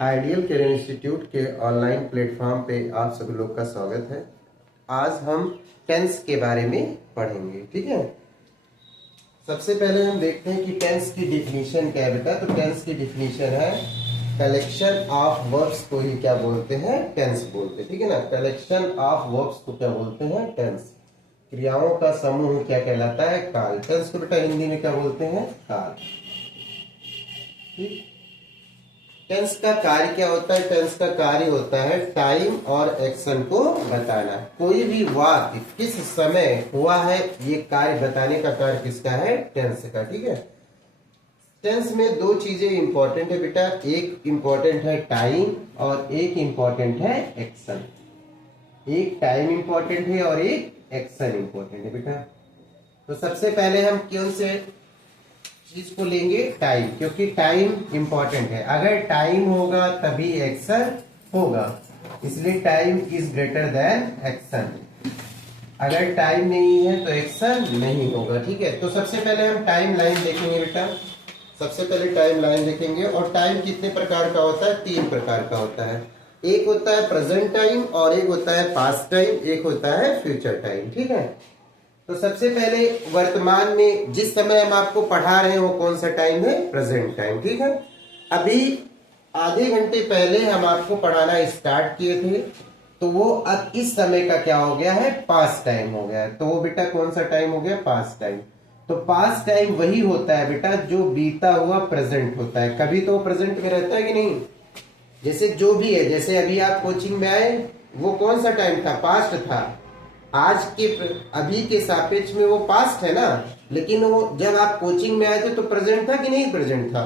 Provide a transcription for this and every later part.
Ideal career institute के online platform पे आप सभी लोग का स्वागत है। आज हम टेंस के बारे में पढ़ेंगे, ठीक है। सबसे पहले हम देखते हैं कि टेंस की डिफिनीशन क्या है बेटा। तो टेंस की डिफिनीशन है कलेक्शन ऑफ वर्ब्स को ही क्या बोलते हैं, टेंस बोलते हैं, ठीक है ना। कलेक्शन ऑफ वर्ब्स को क्या बोलते हैं, टेंस। क्रियाओं का समूह क्या कहलाता है, काल। टेंस को बेटा हिंदी में क्या बोलते हैं, काल। ठीक। टेंस का कार्य क्या होता है, टेंस का कार्य होता है टाइम और एक्शन को बताना। कोई भी वाक्य किस समय हुआ है, ये कार्य बताने का कार्य किसका है, टेंस का, ठीक है। टेंस में दो चीजें इंपॉर्टेंट है बेटा, एक इंपॉर्टेंट है टाइम और एक इंपॉर्टेंट है एक्शन। एक टाइम इंपॉर्टेंट है और एक एक्शन इंपॉर्टेंट है बेटा। तो सबसे पहले हम कौन से चीज को लेंगे, टाइम, क्योंकि टाइम इंपॉर्टेंट है। अगर टाइम होगा तभी एक्शन होगा, इसलिए time is greater than action. अगर टाइम नहीं है तो एक्शन नहीं होगा, ठीक है। तो सबसे पहले हम टाइम लाइन देखेंगे बेटा। सबसे पहले टाइम लाइन देखेंगे। और टाइम कितने प्रकार का होता है, तीन प्रकार का होता है। एक होता है प्रेजेंट टाइम, और एक होता है पास्ट टाइम, एक होता है फ्यूचर टाइम, ठीक है। तो सबसे पहले वर्तमान में जिस समय हम आपको पढ़ा रहे हैं वो कौन सा टाइम है, प्रेजेंट टाइम, ठीक है। अभी आधे घंटे पहले हम आपको पढ़ाना स्टार्ट किए थे, तो वो अब इस समय का क्या हो गया है, पास्ट टाइम हो गया है। तो वो बेटा कौन सा टाइम हो गया, पास्ट टाइम। तो पास्ट टाइम वही होता है बेटा जो बीता हुआ प्रेजेंट होता है। कभी तो प्रेजेंट में रहता है कि नहीं। जैसे जो भी है, जैसे अभी आप कोचिंग में आए, वो कौन सा टाइम था, पास्ट था। आज के अभी के सापेक्ष में वो पास्ट है ना, लेकिन वो जब आप कोचिंग में आए थे तो प्रेजेंट था कि नहीं, प्रेजेंट था।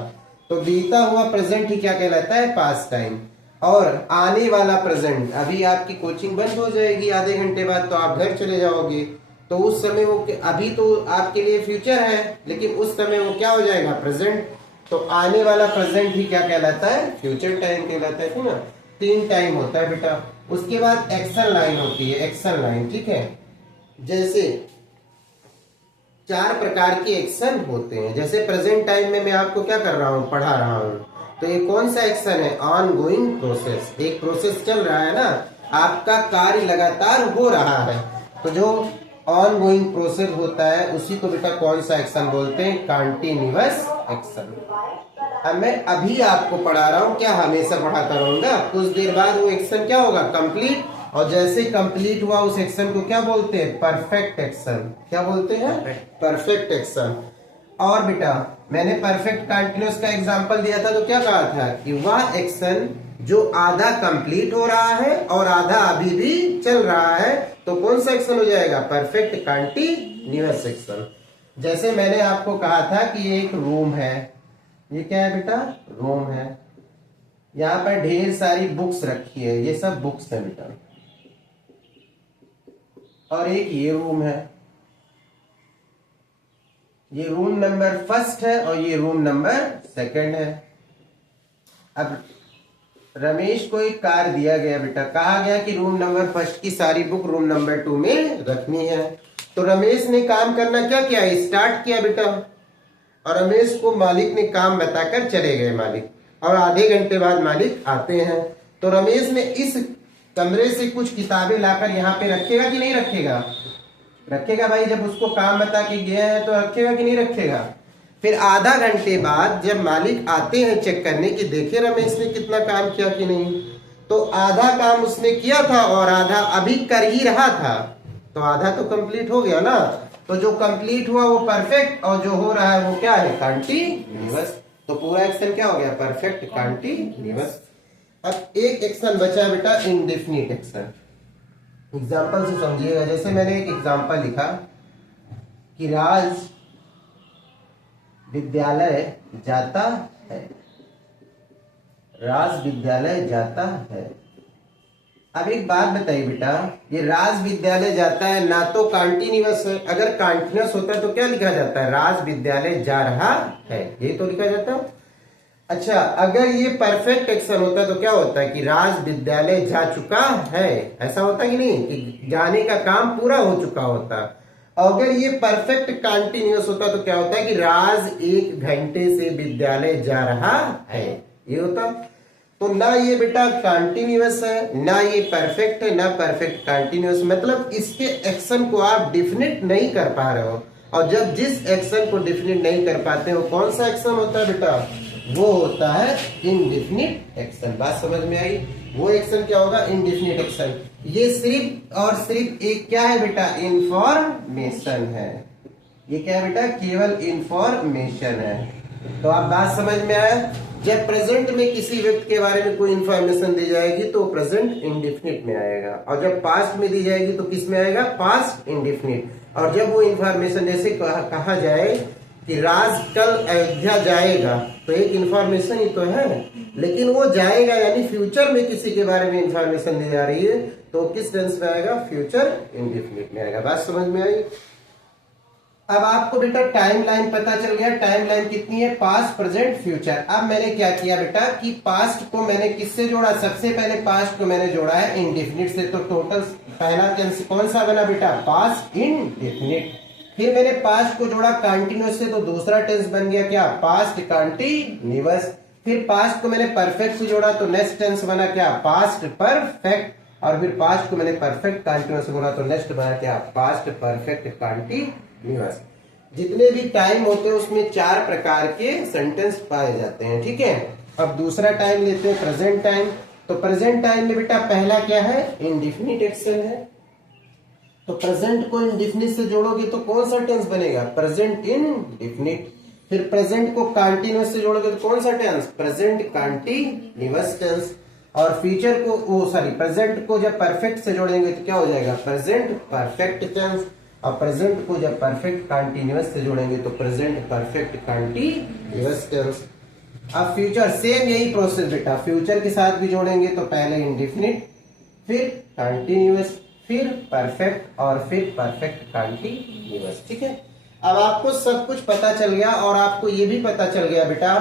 तो बीता हुआ प्रेजेंट ही क्या कहलाता है, पास्ट टाइम। और आने वाला प्रेजेंट, अभी आपकी कोचिंग बंद हो जाएगी आधे घंटे बाद, तो आप घर चले जाओगे, तो उस समय वो, अभी तो आपके लिए फ्यूचर है, लेकिन उस समय वो क्या हो जाएगा, प्रेजेंट। तो आने वाला प्रेजेंट ही क्या कहलाता है, फ्यूचर टाइम कहलाता है ना। तीन टाइम होता है बेटा। उसके बाद एक्शन लाइन होती है, एक्शन लाइन, ठीक है। जैसे चार प्रकार के एक्शन होते हैं। जैसे प्रेजेंट टाइम में मैं आपको क्या कर रहा हूं, पढ़ा रहा हूं, तो ये कौन सा एक्शन है, ऑन गोइंग प्रोसेस। एक प्रोसेस चल रहा है ना, आपका कार्य लगातार हो रहा है। तो जो ऑन गोइंग प्रोसेस होता है उसी को बेटा कौन सा एक्शन बोलते हैं, कंटिन्यूअस एक्शन। अब मैं अभी आपको पढ़ा रहा हूं, क्या हमेशा पढ़ाता रहूंगा, कुछ देर बाद वो एक्शन क्या होगा, कंप्लीट। और जैसे कंप्लीट हुआ उस एक्शन को क्या बोलते हैं, परफेक्ट एक्शन। क्या बोलते हैं, परफेक्ट एक्शन। और बेटा मैंने परफेक्ट कंटिन्यूअस का एग्जांपल दिया था, तो क्या कहा था कि वह एक्शन जो आधा कंप्लीट हो रहा है और आधा अभी भी चल रहा है, तो कौन सा एक्शन हो जाएगा, परफेक्ट कंटिन्यूअस एक्शन। जैसे मैंने आपको कहा था कि ये एक रूम है, ये क्या है बेटा, रूम है। यहाँ पर ढेर सारी बुक्स रखी है, ये सब बुक्स है बेटा। और एक ये रूम है, ये रूम नंबर फर्स्ट है और ये रूम नंबर सेकंड है। अब रमेश को एक कार्य दिया गया बेटा, कहा गया कि रूम नंबर फर्स्ट की सारी बुक रूम नंबर 2 में रखनी है। तो रमेश ने काम करना क्या किया, स्टार्ट किया बेटा। और रमेश को मालिक ने काम बताकर चले गए मालिक, और आधे घंटे बाद मालिक आते हैं। तो रमेश ने इस कमरे से कुछ किताबें लाकर यहाँ पे रखेगा कि नहीं रखेगा, रखेगा भाई। जब उसको काम बता के गया है तो रखेगा कि नहीं रखेगा। फिर आधा घंटे बाद जब मालिक आते हैं चेक करने की, देखे रमेश ने कितना काम किया कि नहीं। तो आधा काम उसने किया था और आधा अभी कर ही रहा था, तो आधा तो कंप्लीट हो गया ना। तो जो कंप्लीट हुआ वो परफेक्ट, और जो हो रहा है वो क्या है, कंटिन्यूअस। तो पूरा एक्शन क्या हो गया, परफेक्ट कंटिन्यूअस। अब एक एक्शन बचा है बेटा, इंडेफिनिट एक्शन। एग्जाम्पल से समझिएगा। जैसे मैंने एक एग्जाम्पल लिखा कि राज विद्यालय जाता है, राज विद्यालय जाता है। अब एक बात बताइए बेटा, ये राज विद्यालय जाता है ना तो कंटिन्यूअस है। अगर कंटिन्यूअस होता है तो क्या लिखा जाता है, राज विद्यालय जा रहा है, ये तो लिखा जाता है। अच्छा, अगर ये परफेक्ट एक्शन होता है तो क्या होता है कि राज विद्यालय जा चुका है, ऐसा होता है कि नहीं, कि जाने का काम पूरा हो चुका होता। अगर ये परफेक्ट कंटिन्यूअस होता तो क्या होता है कि राज 1 घंटे से विद्यालय जा रहा है, ये होता। तो ना ये बेटा कंटिन्यूअस है, ना ये परफेक्ट है, ना परफेक्ट कंटिन्यूअस, मतलब इसके एक्शन को आप डिफिनिट नहीं कर पा रहे हो। और जब जिस एक्शन को डिफिनिट नहीं कर पाते हो, कौन सा एक्शन होता है बेटा? वो होता है इनडिफिनिट एक्शन। बात समझ में आई? वो एक्शन क्या होगा? Indefinite action. ये सिर्फ और सिर्फ एक क्या है बेटा? इंफॉर्मेशन है। ये क्या है बेटा? केवल इंफॉर्मेशन है। तो आप बात समझ में आया? जब प्रेजेंट में किसी व्यक्ति के बारे में कोई इंफॉर्मेशन दी जाएगी तो प्रेजेंट इंडिफिनिट में आएगा, और जब पास्ट में दी जाएगी तो किस में आएगा? Past indefinite. और जब वो इंफॉर्मेशन जैसे कहा जाए कि राज कल अयोध्या जाएगा, तो एक इंफॉर्मेशन ही तो है, लेकिन वो जाएगा यानी फ्यूचर में किसी के बारे में इंफॉर्मेशन दी जा रही है, तो किस टेंस में आएगा? फ्यूचर इंडिफिनिट में आएगा। बात समझ में आई? अब आपको बेटा टाइम लाइन पता चल गया। टाइम लाइन कितनी है? Past, present, future. अब मैंने क्या किया बेटा कि पास्ट को मैंने किससे जोड़ा? सबसे पहले पास्ट को मैंने जोड़ा है इंडिफिनिट से, तो टोटल पहला टेंस कौन सा बना बेटा? Past indefinite. फिर मैंने पास्ट को जोड़ा कंटिन्यूअस से, तो दूसरा टेंस बन गया क्या? Past continuous. फिर पास्ट को मैंने परफेक्ट से जोड़ा, तो नेक्स्ट टेंस बना क्या? Past perfect. और फिर पास्ट को मैंने परफेक्ट कंटिन्यूअस से बोला, तो नेक्स्ट बना क्या? Past perfect continuous. जितने भी टाइम होते हैं उसमें 4 प्रकार के सेंटेंस पाए जाते हैं, ठीक है। अब दूसरा टाइम लेते हैं, प्रेजेंट टाइम। तो प्रेजेंट टाइम में बेटा पहला क्या है? इंडिफिनिट एक्शन है। तो प्रेजेंट को इंडिफिनिट से जोड़ोगे तो कौन सा टेंस बनेगा? Present indefinite. फिर प्रेजेंट को कंटिन्यूअस से जोड़ोगे तो कौन सा टेंस? Present continuous tense. और फ्यूचर को प्रेजेंट को जब परफेक्ट से जोड़ेंगे तो क्या हो जाएगा? Present perfect tense. और प्रेजेंट को जब परफेक्ट कंटिन्यूअस से जोड़ेंगे तो प्रेजेंट परफेक्ट कंटिन्यूअस टेंस। अब फ्यूचर सेम यही प्रोसेस बेटा, फ्यूचर के साथ भी जोड़ेंगे तो पहले इंडिफिनिट, फिर कंटिन्यूअस, फिर परफेक्ट और फिर परफेक्ट कंटिन्यूअस, ठीक है। अब आपको सब कुछ पता चल गया, और आपको ये भी पता चल गया बेटा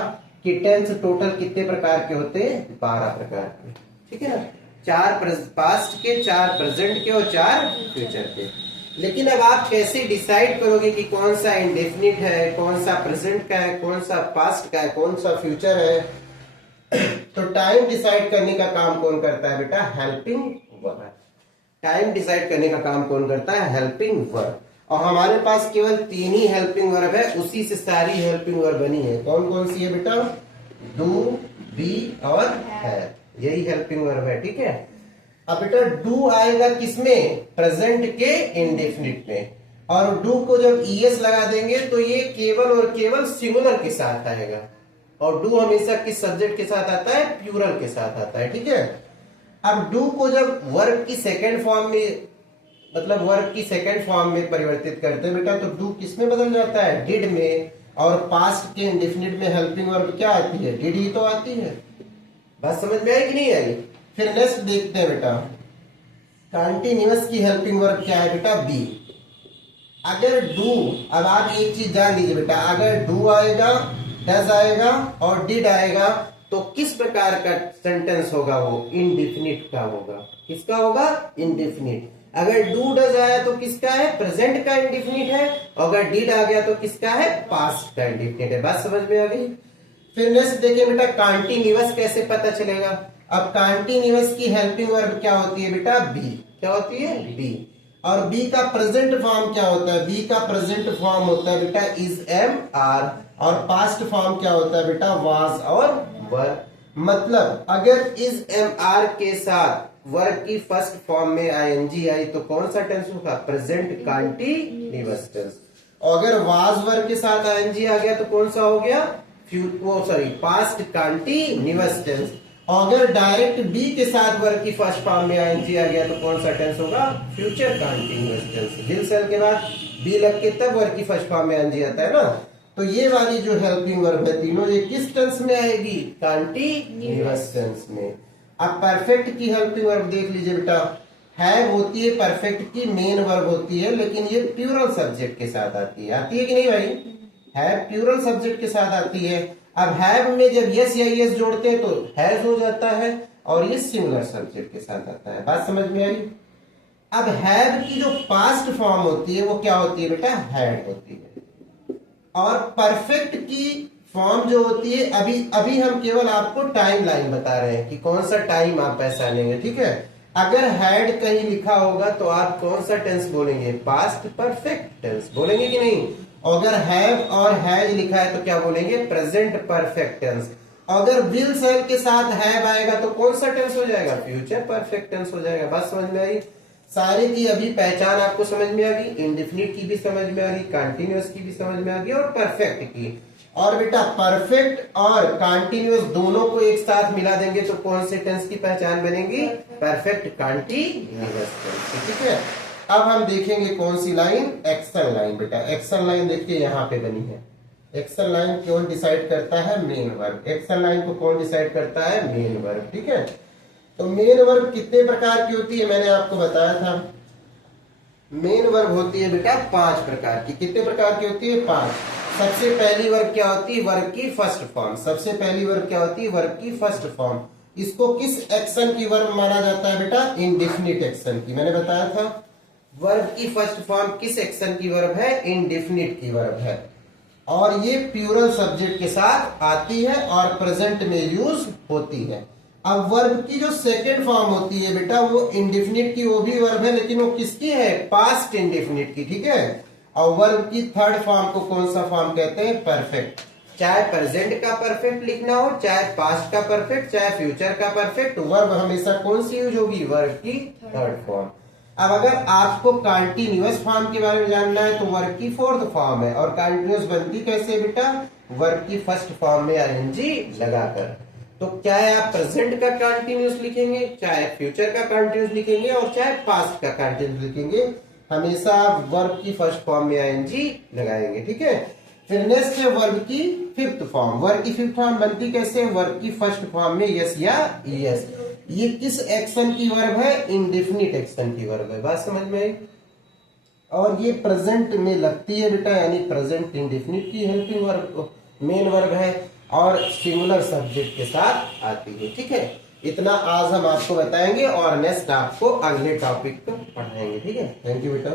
कि टेंस टोटल कितने प्रकार के होते हैं? 12 प्रकार के, ठीक है ना। 4 पास्ट के, 4 प्रेजेंट के और 4 फ्यूचर के। लेकिन अब आप कैसे डिसाइड करोगे कि कौन सा इंडेफिनिट है, कौन सा प्रेजेंट का है, कौन सा पास्ट का है, कौन सा फ्यूचर है? तो टाइम डिसाइड करने का काम कौन करता है बेटा? Helping verb. टाइम डिसाइड करने का काम कौन करता है? Helping verb. और हमारे पास केवल 3 ही हेल्पिंग वर्ब है, उसी से सारी हेल्पिंग वर्ब बनी है। कौन कौन सी है बेटा? डू, बी और है, यही हेल्पिंग वर्ब है, ठीक है। अब बेटा डू आएगा किसमें? प्रेजेंट के इंडेफिनिट में। और डू को जब ईएस लगा देंगे तो ये केवल और केवल सिंगुलर के साथ आएगा। और डू हमेशा किस सब्जेक्ट के साथ आता है? प्लूरल के साथ आता है, ठीक है। अब डू को जब वर्ब की सेकेंड फॉर्म में, मतलब वर्ब की सेकेंड फॉर्म में परिवर्तित करते हैं बेटा, तो डू किस में बदल जाता है? डिड में। और पास्ट के इंडेफिनिट में हेल्पिंग वर्ब क्या आती है? डिड ही तो आती है। बात समझ में आई कि नहीं आई? फिर नेक्स्ट देखते हैं बेटा, कंटिन्यूअस की हेल्पिंग वर्ब क्या है बेटा? बी। अगर डू, अब आप एक चीज जान लीजिए बेटा, अगर डू आएगा, डज आएगा और डिड आएगा तो किस प्रकार का सेंटेंस होगा? वो इंडेफिनिट का होगा। किसका होगा? इंडेफिनिट। अगर डू डज आया तो किसका है? प्रेजेंट का इंडेफिनिट है। अगर डिड आ गया तो किसका है? पास्ट का इंडेफिनिट है। बात समझ में आ गई? फिर नेक्स्ट देखिए बेटा, कंटिन्यूअस कैसे पता चलेगा? अब कंटिन्यूअस की हेल्पिंग वर्ब क्या होती है बेटा? बी। क्या होती है? बी। और बी का प्रेजेंट फॉर्म क्या होता है? बी का प्रेजेंट फॉर्म होता है बेटा इज, एम, आर। और पास्ट फॉर्म क्या होता है बेटा? वाज और वर। मतलब अगर इज, एम, आर के साथ वर्ब की फर्स्ट फॉर्म में आईएनजी आई तो कौन सा टेंस होगा? Present continuous tense. और अगर वाज वर्ब के साथ आईएनजी आ गया तो कौन सा हो गया? Past continuous tense. और अगर डायरेक्ट बी के साथ वर्ब की फर्स्ट फॉर्म में आईएनजी आ गया तो कौन सा टेंस होगा? Future continuous tense. Will shall के बाद बी लग के तब वर्ब की फर्स्ट फॉर्म में आईएनजी आता है ना। तो ये वाली जो हेल्पिंग वर्ब है तीनों, ये किस टेंस में आएगी? कंटिन्यूअस टेंस में। अब परफेक्ट की हेल्पिंग वर्ब देख लीजिए बेटा, हैव होती है परफेक्ट की मेन वर्ब होती है, लेकिन ये प्लूरल सब्जेक्ट के साथ आती है। आती है कि नहीं भाई? हैव प्लूरल सब्जेक्ट के साथ आती है। अब हैव में जब यस या यस जोड़ते हैं तो हैज हो जाता है, और ये सिंगुलर सब्जेक्ट के साथ आता है। बात समझ में आई? अब हैव की जो पास्ट फॉर्म होती है वो क्या होती है बेटा? हैड होती है। और परफेक्ट की फॉर्म जो होती है, अभी अभी हम केवल आपको टाइम लाइन बता रहे हैं कि कौन सा टाइम आप पहचानेंगे, ठीक है। अगर हैड कहीं लिखा होगा तो आप कौन सा टेंस बोलेंगे, पास्ट परफेक्ट टेंस बोलेंगे कि नहीं। अगर हैव और हैज लिखा है तो क्या बोलेंगे, प्रेजेंट परफेक्ट टेंस। अगर विल सेल के साथ हैव आएगा तो कौन सा टेंस हो जाएगा, फ्यूचर परफेक्ट टेंस हो जाएगा। बात समझ में आई, सारे की अभी पहचान आपको समझ में आ गई, इंडेफिनिट की भी समझ में आ गई, कंटिन्यूअस की भी समझ में आ गई और परफेक्ट की। और बेटा परफेक्ट और कंटिन्यूअस दोनों को एक साथ मिला देंगे तो कौन से टेंस की पहचान बनेगी, परफेक्ट कंटिन्यूअस टेंस, ठीक है। अब हम देखेंगे कौन सी लाइन, एक्शन लाइन। बेटा एक्शन लाइन देखिए यहाँ पे बनी है। एक्शन लाइन कौन डिसाइड करता है, मेन वर्ब। एक्शन लाइन को कौन डिसाइड करता है, मेन वर्ब, ठीक है। तो मेन वर्ब कितने प्रकार की होती है, मैंने आपको बताया था। मेन वर्ब होती है बेटा 5 प्रकार की। कितने प्रकार की होती है, 5। सबसे पहली वर्ब क्या होती है, वर्ब की फर्स्ट फॉर्म। सबसे पहली वर्ब क्या होती है, वर्ब की फर्स्ट फॉर्म। इसको किस एक्शन की वर्ब माना जाता है बेटा, इंडेफिनिट एक्शन की। मैंने बताया था वर्ब की फर्स्ट फॉर्म किस एक्शन की वर्ब है, इंडेफिनिट की वर्ब है। और ये प्लूरल सब्जेक्ट के साथ आती है और प्रेजेंट में यूज होती है। अब वर्ब की जो सेकेंड फॉर्म होती है बेटा, वो इंडेफिनिट की, वो भी वर्ब है लेकिन वो किसकी है, पास्ट इंडेफिनिट की, ठीक है। और वर्ब की थर्ड फॉर्म को कौन सा फॉर्म कहते हैं, परफेक्ट। चाहे प्रेजेंट का परफेक्ट लिखना हो, चाहे पास्ट का परफेक्ट, चाहे फ्यूचर का परफेक्ट, वर्ब हमेशा कौन सी यूज होगी, वर्ब की थर्ड फॉर्म। अब अगर आपको कंटिन्यूअस फॉर्म के बारे में जानना है तो वर्ब की फोर्थ फॉर्म है। और कंटिन्यूअस बनती कैसे बेटा, वर्ब की फर्स्ट फॉर्म में आईएनजी लगाकर। तो चाहे आप प्रेजेंट का कंटिन्यूअस लिखेंगे, चाहे फ्यूचर का कंटिन्यूअस लिखेंगे और चाहे पास्ट का कंटिन्यूअस लिखेंगे, हमेशा आप वर्ब की फर्स्ट फॉर्म में आईएनजी लगाएंगे, ठीक है। फिर नेक्स्ट है वर्ब की फिफ्थ फॉर्म। वर्ब की फिफ्थ फॉर्म बनती कैसे, वर्ब की फर्स्ट फॉर्म में यस या यस। ये किस एक्शन की वर्ब है, इंडेफिनिट एक्शन की वर्ब है। बात समझ में आई। और ये प्रेजेंट में लगती है बेटा, यानी प्रेजेंट इंडेफिनिट की हेल्पिंग वर्ब, मेन वर्ब है और सिंगुलर सब्जेक्ट के साथ आती है, ठीक है। इतना आज हम आपको बताएंगे और नेक्स्ट आपको अगले टॉपिक को पढ़ाएंगे, ठीक है। थैंक यू बेटा।